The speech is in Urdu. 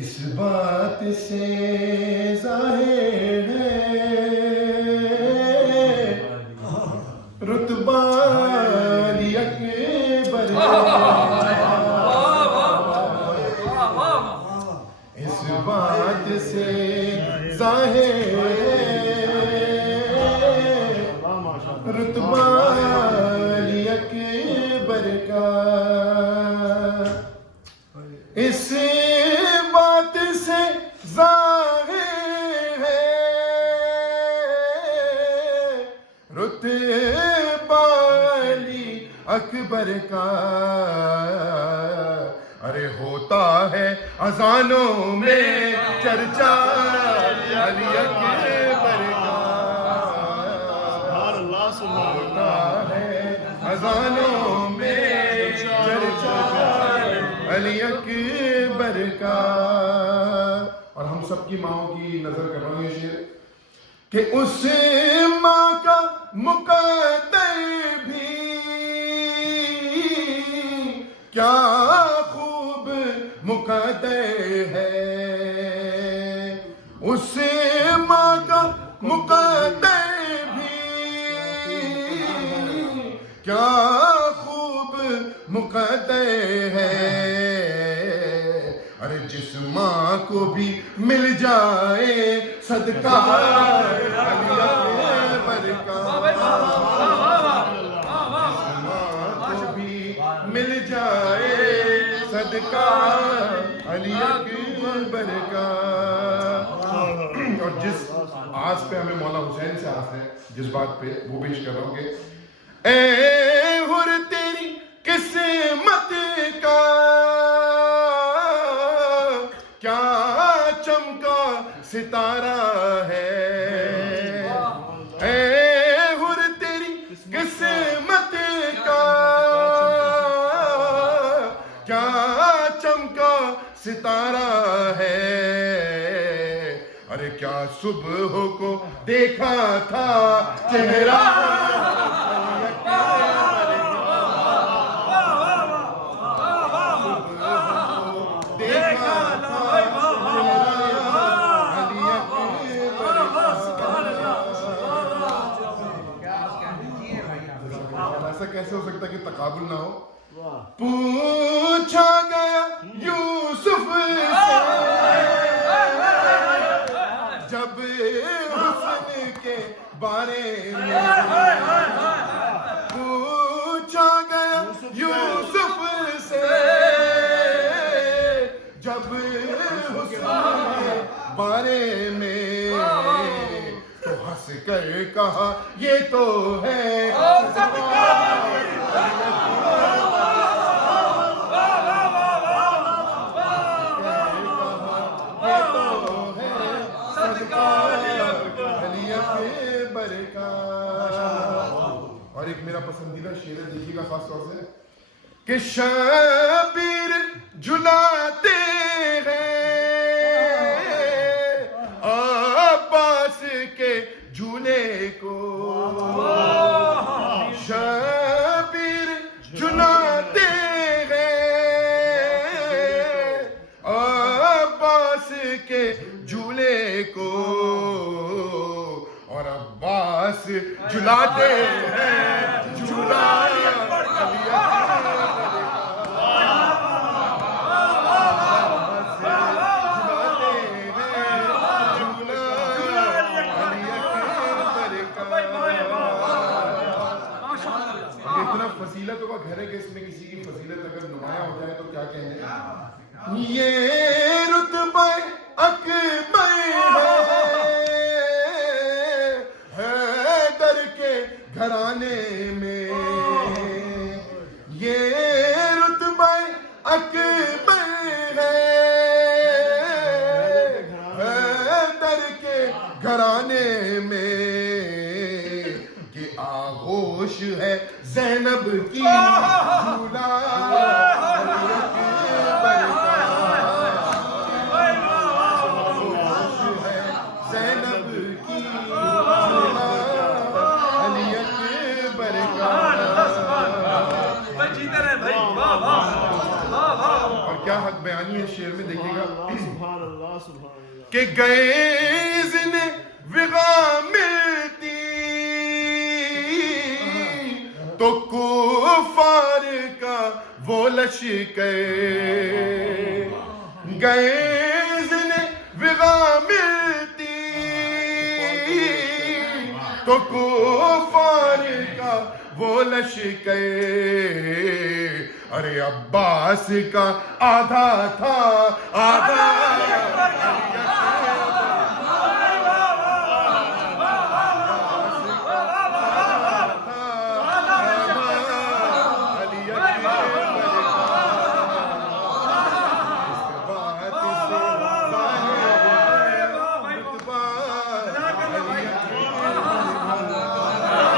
اس بات سے ظاہر ہے رتبہ علی اکبر کا، اس بات سے ظاہر ہے رتبہ علی اکبر کا، اس بات سے ظاہر ہے رتبہ علی اکبر کا، ارے ہوتا ہے اذانوں میں چرچا علی اکبر کا، ہوتا ہے اذانوں میں چرچا علی اکبر کا۔ اور ہم سب کی ماں کی نظر کر رہا ہوں یہ شعر کہ اس ماں کا مقدر بھی کیا خوب مقدر ہے، اس ماں کا مقدر بھی کیا خوب مقدر ہے، ارے جس ماں کو بھی مل جائے صدقہ علی اکبر کا، جس ماں کو بھی مل جائے صدقہ علی اکبر کا۔ اور جس آس پہ ہمیں مولا حسین سے آس ہے، جس بات پہ وہ پیش کر رہا ہوں کہ اے حر تیری قسمت کا کیا چمکا ستارہ ہے، اے حر تیری قسمت کا کیا چمکا ستارہ ہے، ارے کیا صبح کو دیکھا تھا چہرہ کیسے ہو سکتا ہے کہ تقابل نہ ہو؟ پوچھا گیا یوسف سے جب حسن کے بارے میں، پوچھا گیا یوسف سے جب حسن کے بارے میں، تو ہنس کر کہا یہ تو ہے اور ایک میرا پسندیدہ شعر ہے، دیکھیے گا خاص طور سے کہ شبیر جلاتے ہیں عباس کے جھولے کو، شبیر جلاتے ہیں عباس کے جھولے کو، اور عباس جلاتے ہیں جھولا علی اکبر کا، اتنا فضیلتوں کا گھر ہے کہ اس میں کسی کی فضیلت اگر نمایاں ہو جائے تو کیا کہنے، یہ رتبہ اکبر ہے حیدر کے گھرانے میں، یہ رتبہ اکبر ہے حیدر کے گھرانے میں، کہ آغوش ہے زینب کی جھولا علی اکبر کا، آغوش ہے زینب کی جھولا علی اکبر کا۔ اور کیا حق بیانی ہے شعر میں، دیکھیے گا سبحان اللہ سبحان اللہ. کہ گئے زن وغا ملتی تو کفار کا وہ لشکر گئے زن وغا ملتی تو کفار کا وہ لشکر ارے عباس کا آدھا تھا آدھا